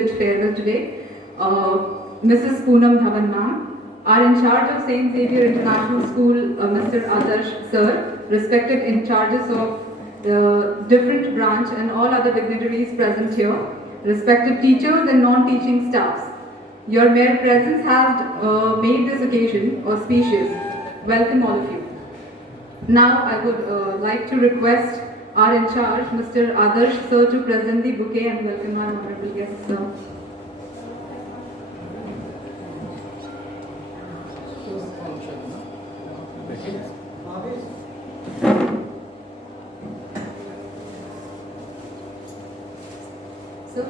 farewell today. Mrs. Poonam Dhawan ma'am, are in charge of St. Xavier International School, Mr. Adarsh sir, respective in charges of different branch and all other dignitaries present here, respective teachers and non-teaching staffs. Your mere presence has made this occasion auspicious. Welcome all of you. Now I would like to request our in charge, Mr. Adarsh sir, to present the bouquet and welcome our honorable guests, sir. Sir.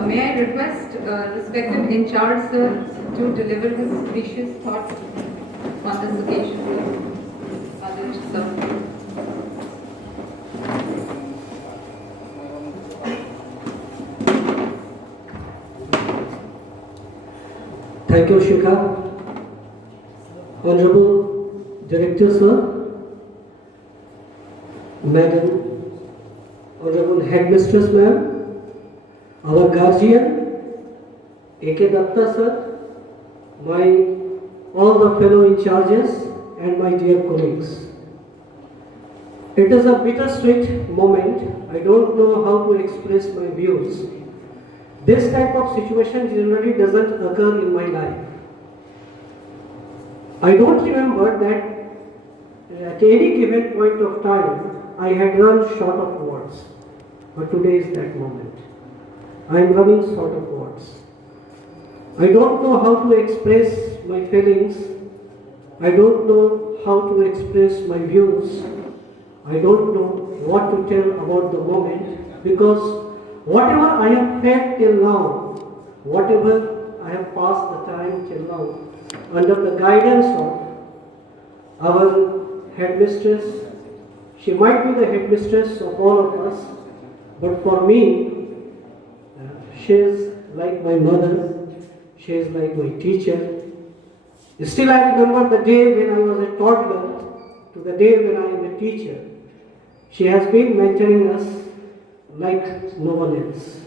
May I request respected in charge sir to deliver his precious thought on this occasion. Adarsh sir. Thank you, Shikha. Honorable Director Sir, Madam, Honorable Headmistress Ma'am, our guardian, A.K. Datta Sir, all the fellow in charges and my dear colleagues. It is a bittersweet moment. I don't know how to express my views. This type of situation generally doesn't occur in my life. I don't remember that at any given point of time I had run short of words. But today is that moment. I am running short of words. I don't know how to express my feelings. I don't know how to express my views. I don't know what to tell about the moment, because whatever I have felt till now, whatever I have passed the time till now, under the guidance of our headmistress, she might be the headmistress of all of us, but for me, she is like my mother, she is like my teacher. Still I remember the day when I was a toddler to the day when I am a teacher. She has been mentoring us like no one else.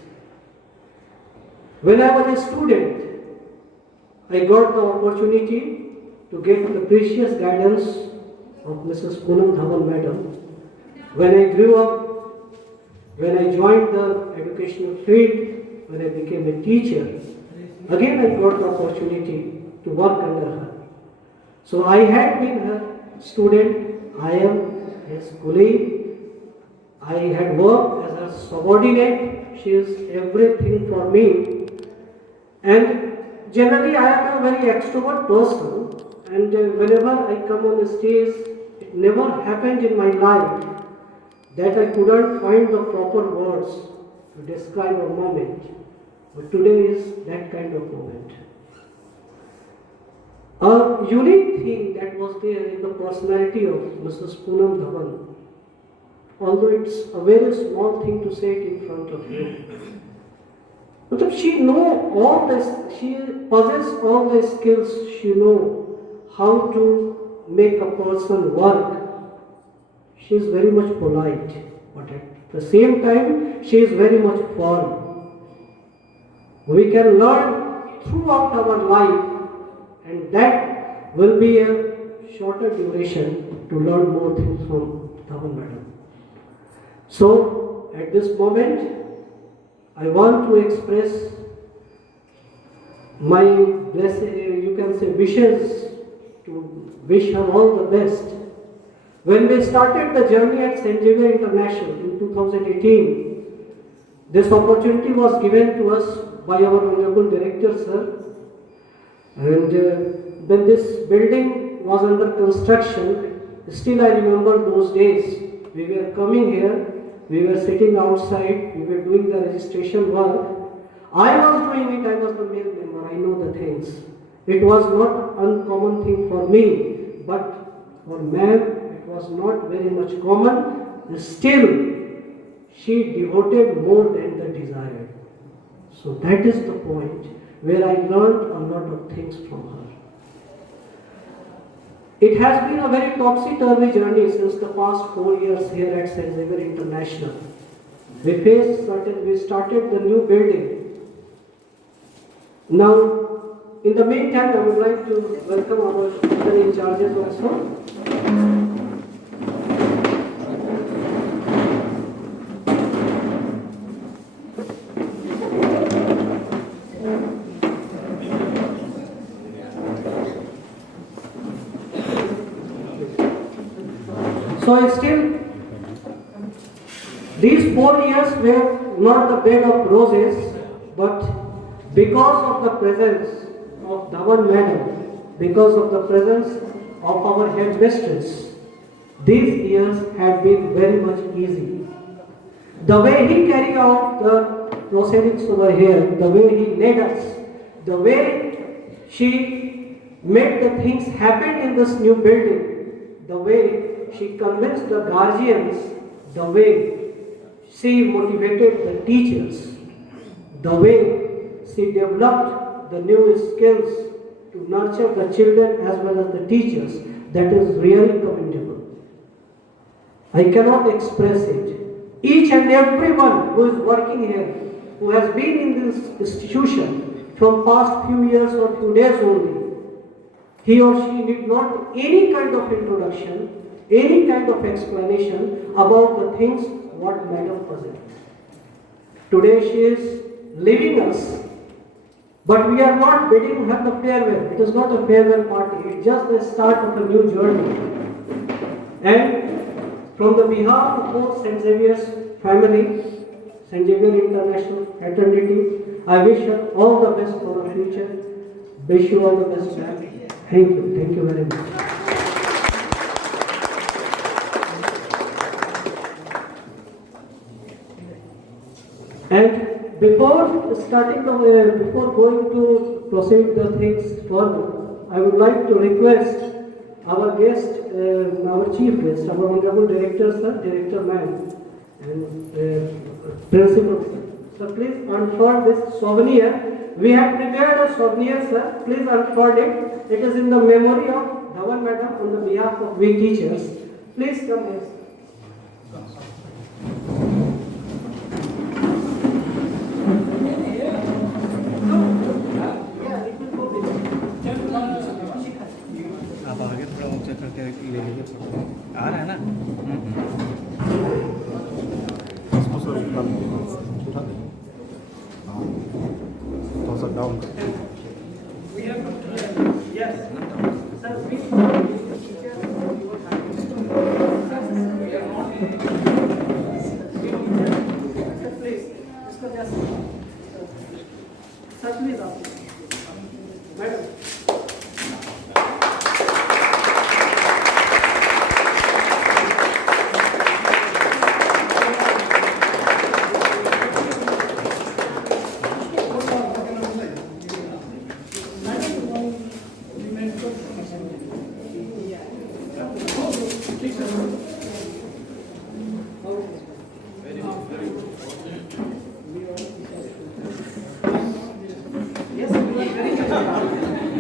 When I was a student, I got the opportunity to get the precious guidance of Mrs. Poonam Dhawan Madam. When I grew up, when I joined the educational field, when I became a teacher, again I got the opportunity to work under her. So I had been her student, I am his colleague, I had worked as her subordinate, she is everything for me. And generally I am a very extrovert person, and whenever I come on the stage, it never happened in my life that I couldn't find the proper words to describe a moment. But today is that kind of moment. A unique thing that was there in the personality of Mrs. Poonam Dhawan, although it's a very small thing to say it in front of you. But she know all this, she possesses all the skills, she know how to make a person work. She is very much polite. At the same time, she is very much firm. We can learn throughout our life, and that will be a shorter duration to learn more things from Dhawan Madam. So, at this moment, I want to express my you can say wishes, to wish her all the best. When we started the journey at St. Xavier International in 2018, this opportunity was given to us by our Honorable Director, sir. And when this building was under construction, still I remember those days. We were coming here, we were sitting outside, we were doing the registration work. I was doing it, I was the male member, I know the things. It was not uncommon thing for me, but for ma'am, it was not very much common. Still, she devoted more than the desired. So that is the point where I learned a lot of things from her. It has been a very topsy-turvy journey since the past 4 years here at St. Xavier International. We started the new building. Now, in the meantime, I would like to welcome our other in charges also. So still, these 4 years were not the bed of roses, but because of the presence of Dhawan Madam, because of the presence of our headmistress, these years have been very much easy. The way he carried out the proceedings over here, the way he led us, the way she made the things happen in this new building, the way she convinced the guardians, the way she motivated the teachers, the way she developed the new skills to nurture the children as well as the teachers, that is really commendable. I cannot express it. Each and everyone who is working here, who has been in this institution from past few years or few days only, he or she need not any kind of introduction, any kind of explanation about the things what Madam possessed. Today she is leaving us, but we are not bidding her the farewell. It is not a farewell party, it's just the start of a new journey. And from the behalf of both St. Xavier's family, St. Xavier International Fraternity, I wish her all the best for her future. Wish you all the best, ma'am. Thank you very much. And before going to proceed the things further, I would like to request our guest, our chief guest, our honorable director, sir, director ma'am, and principal, sir. So please unfold this souvenir. We have prepared a souvenir, sir. Please unfold it. It is in the memory of Dhawan Madam on the behalf of we teachers. Please come here. आप आगे थोड़ा ऊंचा करके ले लीजिए, आ रहा है ना? इसको सर उठा दे, थोड़ा सा डाउन कर। Yes, very good.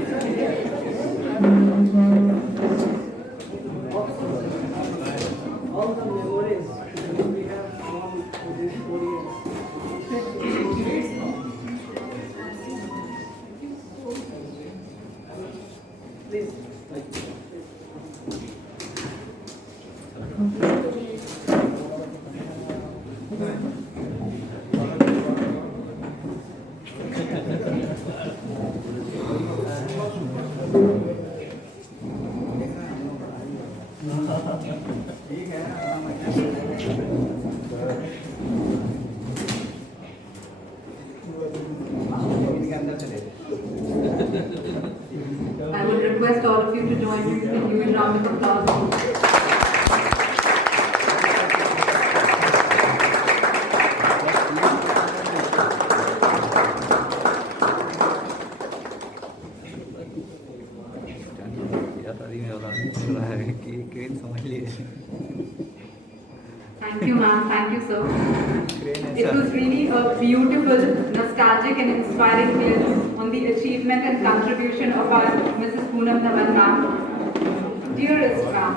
I would request all of you to join me in giving a round of applause. यार अभी मैं बता रहा है कि क्रेन समझ लीजिए Thank you, ma'am. Thank you, sir. Crane It was really a beautiful, nostalgic and inspiring glimpse on the achievement and contribution of our Mrs. Poonam Dhawan ma'am. Dearest ma'am,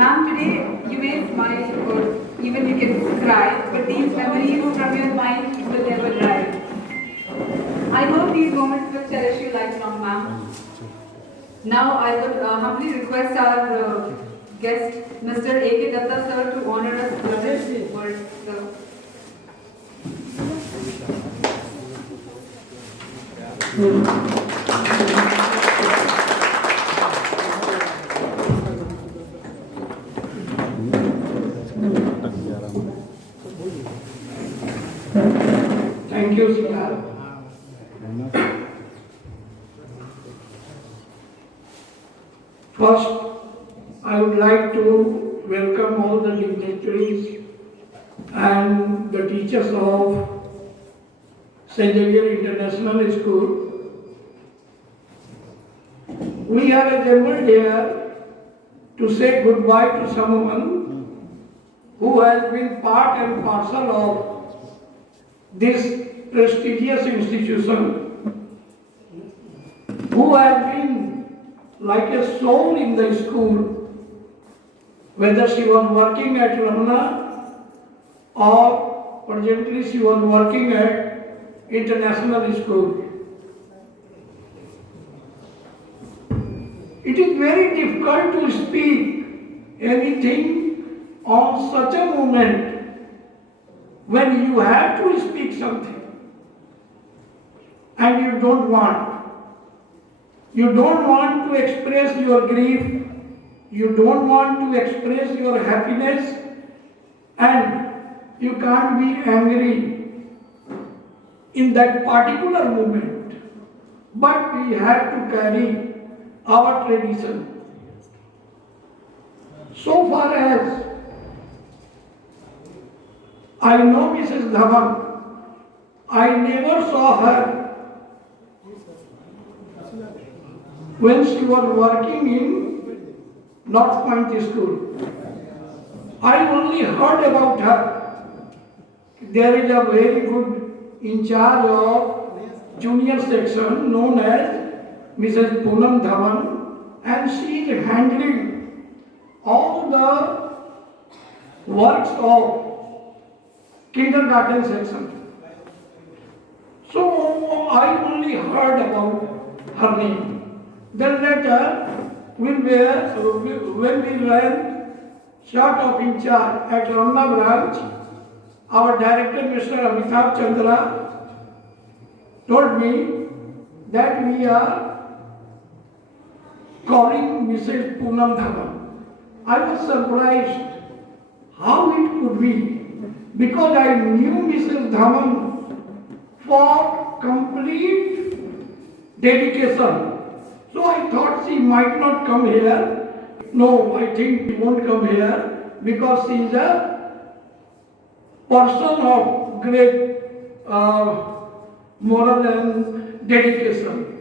ma'am, today you may smile or even you can cry, but these memories from your mind will never die. I hope these moments will cherish you lifelong, ma'am. Now I would humbly request our guest, Mr. A.K. Datta sir, to honor us with his words, sir. Thank you, Sir. First, I would like to welcome all the dignitaries and the teachers of St. Xavier International School. We are assembled here to say goodbye to someone who has been part and parcel of this prestigious institution, who has been like a soul in the school, whether she was working at Ramana or presently she was working at international school. It is very difficult to speak anything on such a moment when you have to speak something and you don't want. You don't want to express your grief, you don't want to express your happiness, and you can't be angry in that particular moment. But we have to carry our tradition. So far as I know Mrs. Dhawan, I never saw her when she was working in North Point School. I only heard about her. There is a very good in charge of junior section known as Mrs. Poonam Dhawan, and she is handling all the works of kindergarten section. So I only heard about her name. Then later, when we ran short of in charge at Ramana branch, our director, Mr. Amitabh Chandra, told me that we are calling Mrs. Poonam Dhawan. I was surprised how it could be, because I knew Mrs. Dhawan for complete dedication. So I thought she might not come here. No, I think she won't come here because she is a person of great moral and dedication.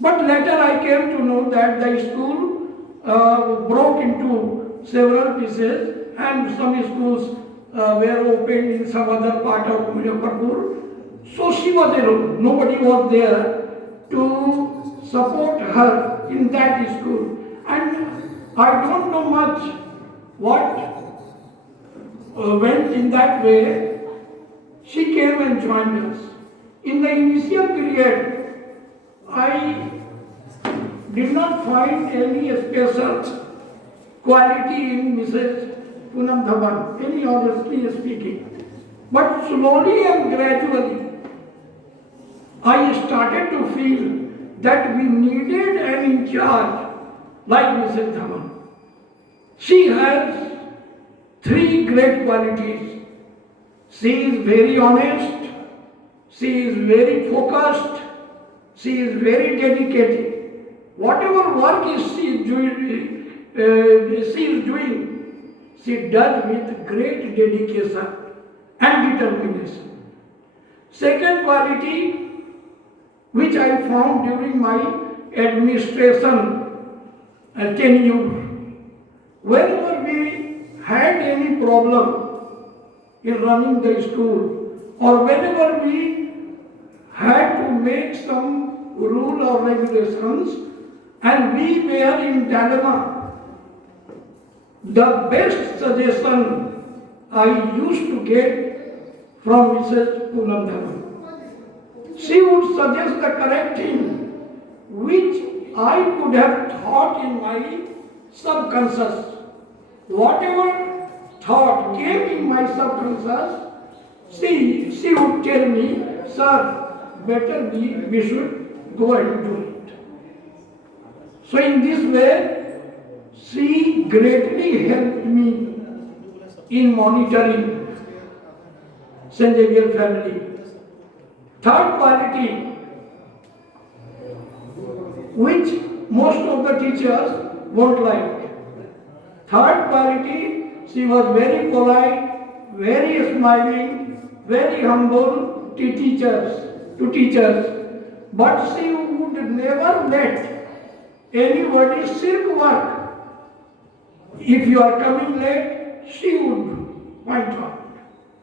But later I came to know that the school broke into several pieces and some schools were opened in some other part of Muzaffarpur. So she was alone. Nobody was there to support her in that school. And I don't know much what went in that way. She came and joined us. In the initial period, I did not find any special quality in Mrs. Poonam Dhawan, any honestly speaking. But slowly and gradually, I started to feel that we needed an in charge like Mrs. Dhawan. She has three great qualities. She is very honest, she is very focused, she is very dedicated. Whatever work she is doing, she does with great dedication and determination. Second quality which I found during my administration tenure, whenever we had any problem in running the school, or whenever we had to make some rule or regulations and we were in dilemma, the best suggestion I used to get from Mrs. Poonam Dhawan. She would suggest the correct thing which I could have thought in my subconscious. Whatever thought came in my subconscious, she would tell me, sir, better we should go and do it. So in this way, she greatly helped me in monitoring St. Xavier family. Third quality, which most of the teachers won't like. Third quality, she was very polite, very smiling, very humble to teachers. But she would never let anybody shirk work. If you are coming late, she would point out.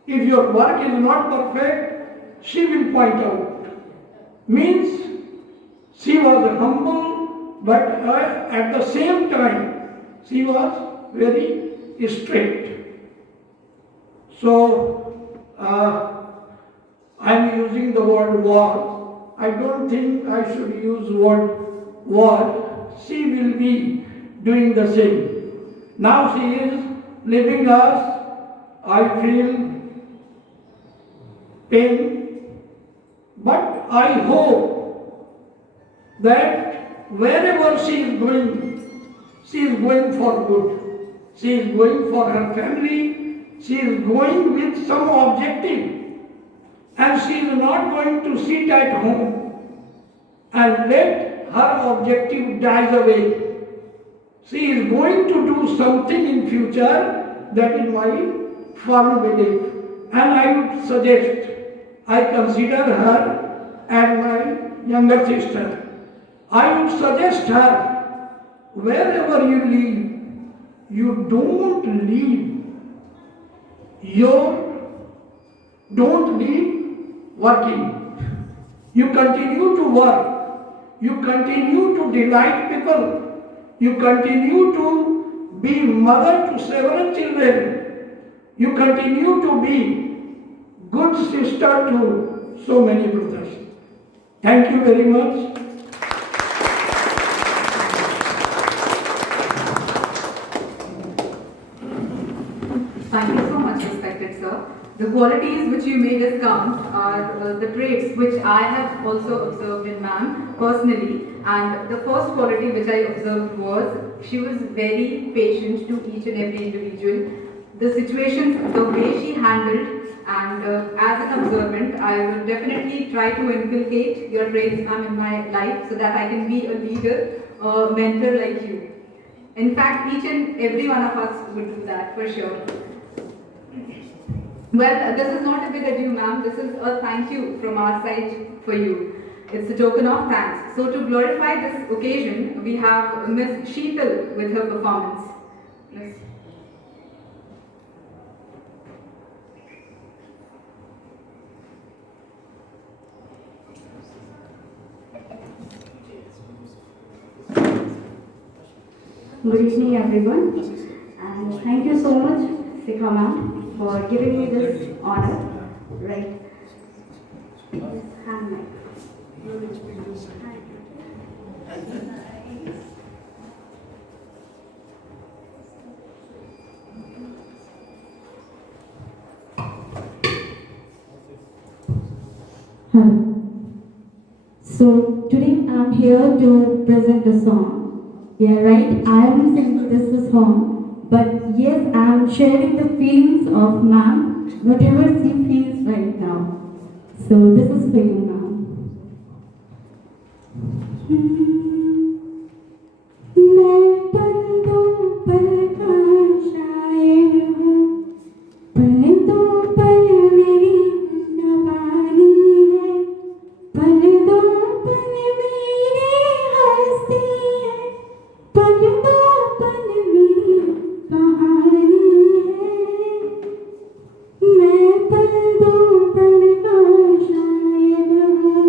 If your work is not perfect, she will point out. Means she was humble, but at the same time, she was very strict. So, I am using the word war. I don't think I should use word war. She will be doing the same. Now she is leaving us. I feel pain. But I hope that wherever she is going for good. She is going for her family. She is going with some objective. And she is not going to sit at home and let her objective die away. She is going to do something in future. That is my firm belief. And I would suggest, I consider her as my younger sister. I would suggest her, wherever you live, you don't leave working. You continue to work. You continue to delight people. You continue to be mother to several children. You continue to be good sister to so many brothers. Thank you very much. Thank you so much, respected sir. The qualities which you made us count are the traits which I have also observed in ma'am personally. And the first quality which I observed was she was very patient to each and every individual. The situations, the way she handled, and as an observant, I will definitely try to inculcate your traits, ma'am, in my life so that I can be a leader, a mentor like you. In fact, each and every one of us would do that for sure. Well, this is not a big ado, ma'am. This is a thank you from our side for you. It's a token of thanks. So to glorify this occasion, we have Miss Sheetal with her performance. Yes. Good evening, everyone, and thank you so much, Sikha ma'am, for giving me this honor. Right. Hand mic. Hello. So today I'm here to present a song. Yeah, right. I am singing this song, but yes, I am sharing the feelings of ma'am whatever she feels right now. So this is for you, ma'am. मैं पल दो पल का शायर हूँ, पल दो पल मेरी नवानी है, पल दो पल मेरी हस्ती है, पल दो पल मेरी कहानी है। मैं पल दो पल का शायर हूँ,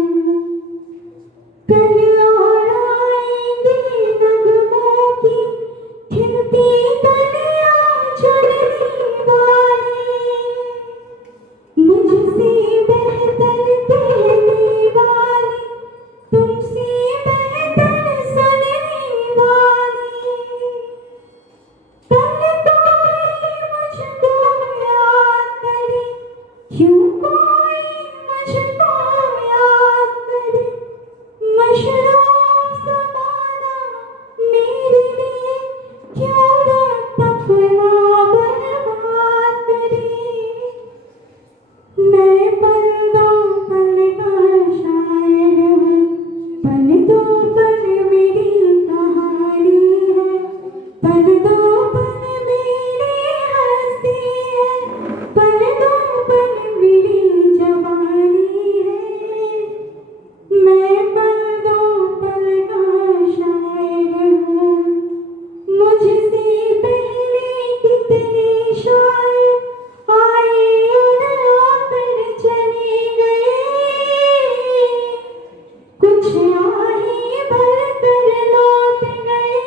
कल और आएंगे नगमों की खिलती कलियां चढ़ने वाली, मुझसे बेहतर कहने वाली, तुमसे बेहतर सुनने वाली। कल कोई मुझको याद करे, क्यों कोई मुझको याद करे, मशरूफ ज़माना मेरे लिए क्यों वक्त अपना बर्बाद करे। मैं पल दो पल का शायर हूँ, पल दो पल मेरी कहानी है, पल दो पल मेरी हस्ती है, पल दो पल मेरी जवानी है। मैं पल दो पल का शायर हूँ, मुझसे पहले कितने शायर आए और फिर चले गए, कुछ आहे भरकर लौट गए,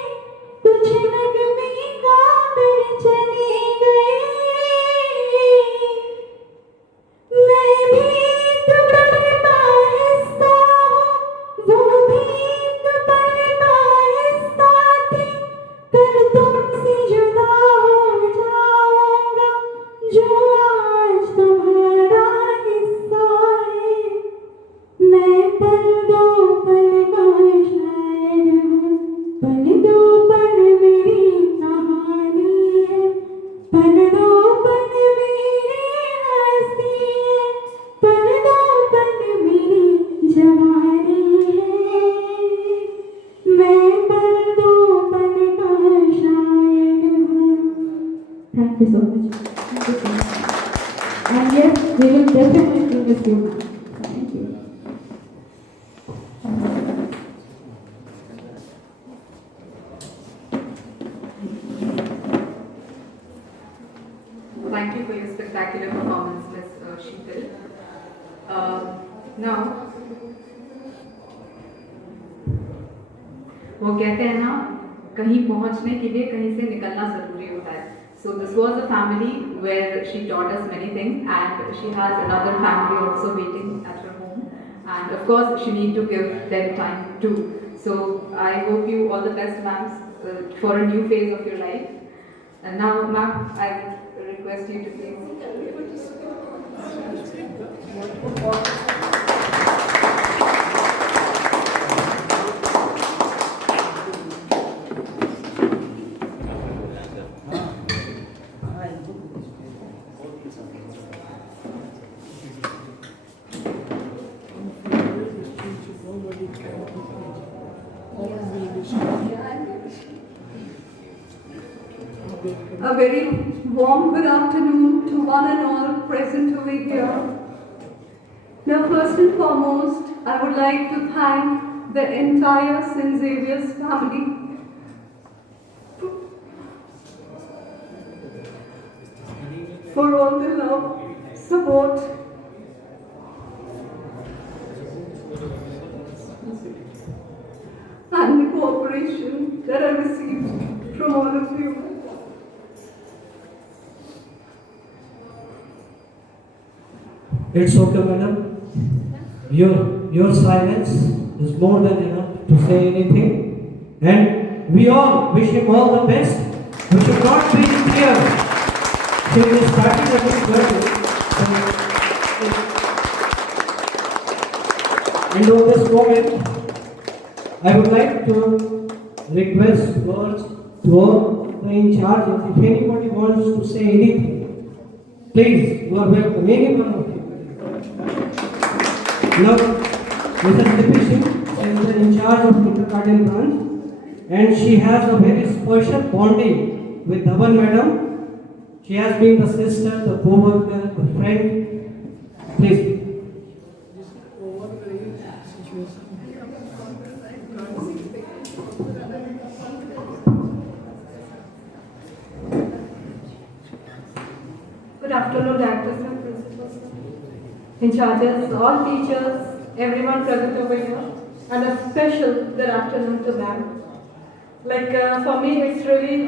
कुछ नगमे गाकर चले गए। मैं भी एक पल का हिस्सा हूँ, वो भी एक पल का हिस्सा थी, कल तुमसे जुदा हो जाऊंगा जो आज तुम्हारा हिस्सा है। मैं पल दो पल का शायर हूँ, पल दो पल मेरी कहानी है, पल दो पल मेरी हस्ती है, पल दो पल मेरी जवानी है। मैं पल दो पल का शायर हूँ। Thank you so much. Thank you so much. And yes, we will definitely miss you, ma'am. Thank you. Thank you for your spectacular performance, Ms. Sheetal. Now, वो कहते हैं ना, कहीं पहुंचने के लिए कहीं से निकलना जरूरी होता है. So this was a family where she taught us many things, and she has another family also waiting at her home, and of course she need to give them time too. So I hope you all the best, ma'am, for a new phase of your life. And now, ma'am, I request you to please. A very warm good afternoon to one and all present over here. Now, first and foremost, I would like to thank the entire St. Xavier's family for all the love, support, and the cooperation that I received from all of you. It's okay, madam. Your silence is more than enough to say anything. And we all wish him all the best. We should not be in fear. He is starting a new journey. And on this moment, I would like to request words to all the in charge. If anybody wants to say anything, Please, you are welcome. Any one of you. Now, Mrs. Dipi Singh is in charge of kindergarten branch, and she has a very special bonding with Dhawan madam. She has been the sister, the co-worker, the friend. Please. Good afternoon, directors and principals, in charges, all teachers, everyone present over here, and a special good afternoon to ma'am. For me, it's really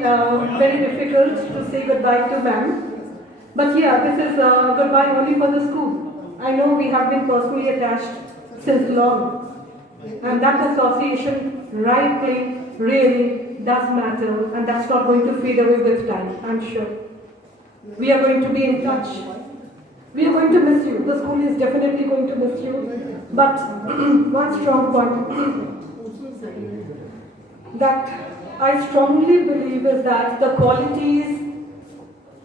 very difficult to say goodbye to ma'am. But yeah, this is goodbye only for the school. I know we have been personally attached since long, and that association rightly really does matter, and that's not going to fade away with time, I'm sure. We are going to be in touch. We are going to miss you. The school is definitely going to miss you. But one strong point that I strongly believe is that the qualities,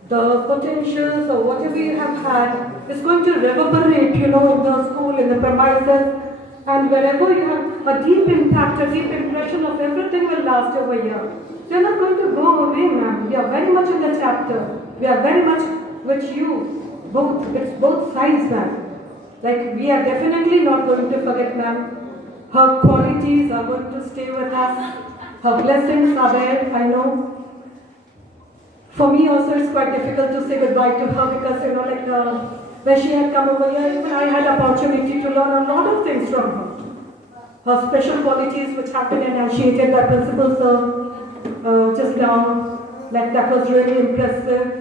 the potentials, or whatever you have had is going to reverberate, in the school, in the premises, and wherever you have a deep impact, a deep impression of everything will last over here. They're not going to go away, ma'am. We are very much in the chapter. We are very much with you. It's both sides, ma'am. We are definitely not going to forget, ma'am. Her qualities are going to stay with us. Her blessings are there, I know. For me also, it's quite difficult to say goodbye to her because, when she had come over here, even I had opportunity to learn a lot of things from her. Her special qualities which have been initiated by Principal Sir just now, that was really impressive.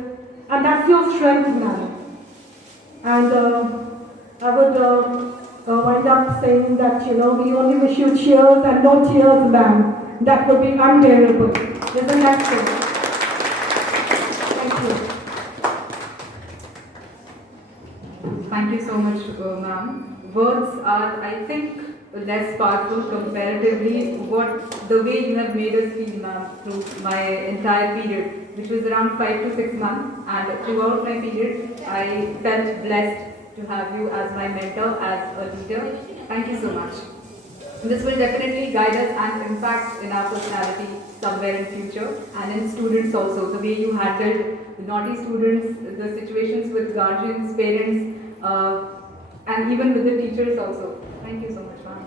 And that's your strength, ma'am. And I would wind up saying that, we only wish you cheers and no tears, ma'am. That would be unbearable. Isn't that true? Thank you. Thank you so much, ma'am. Words are, I think, less powerful comparatively the way you have made us feel, ma'am, through my entire period, which was around 5 to 6 months. And throughout my period, I felt blessed to have you as my mentor, as a leader. Thank you so much. This will definitely guide us and impact in our personality somewhere in future, and in students also. The way you handled the naughty students, the situations with guardians, parents, and even with the teachers also. Thank you so much, ma'am.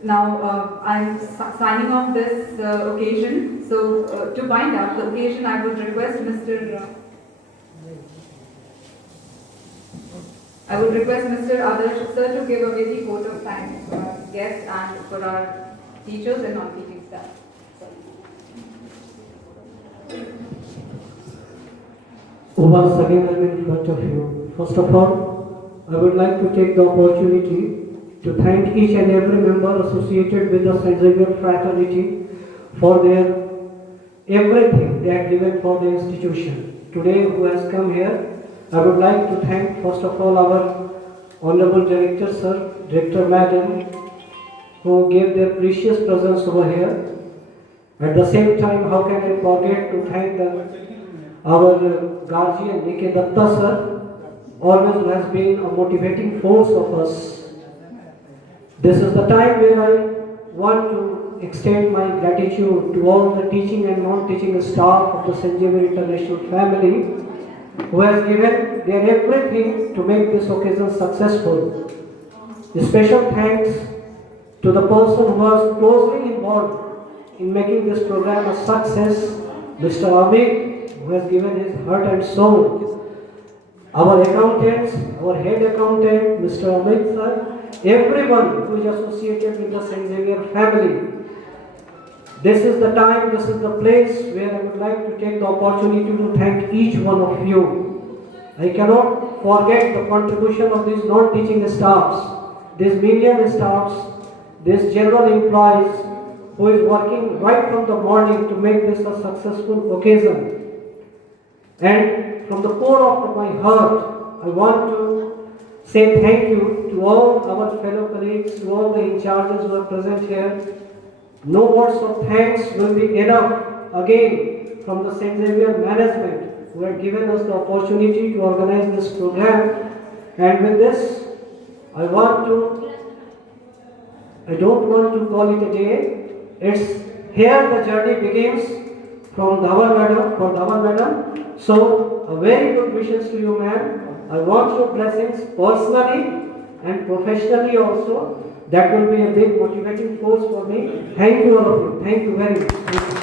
Now, I'm signing off this occasion. So, to wind up the occasion, I would request Mr. Adarsh Sir to give a very vote of thanks for our guests and for our teachers and non-teaching staff. Once again, I'm in front of you. First of all, I would like to take the opportunity to thank each and every member associated with the St. Xavier fraternity for their everything they have given for the institution. Today, who has come here, I would like to thank first of all our Honorable Director Sir, Director Madam, who gave their precious presence over here. At the same time, how can I forget to thank our guardian, N.K. Datta Sir, always has been a motivating force of us. This is the time where I want to extend my gratitude to all the teaching and non-teaching staff of the St. Xavier International family who has given their everything to make this occasion successful. A special thanks to the person who was closely involved in making this program a success, Mr. Amit, who has given his heart and soul. Our accountants, our head accountant, Mr. Amit sir, everyone who is associated with the St. Xavier family. This is the time, this is the place where I would like to take the opportunity to thank each one of you. I cannot forget the contribution of these non-teaching staffs, these menial staffs, these general employees who is working right from the morning to make this a successful occasion. And from the core of my heart, I want to say thank you to all our fellow colleagues, to all the in charges who are present here. No words of thanks will be enough. Again, from the St. Xavier management who had given us the opportunity to organize this program. And with this, I don't want to call it a day. It's here the journey begins from Dhawan Madam. So, a very good wishes to you, ma'am. I want your blessings personally and professionally also. That will be a big motivating force for me. Thank you all of you. Thank you very much.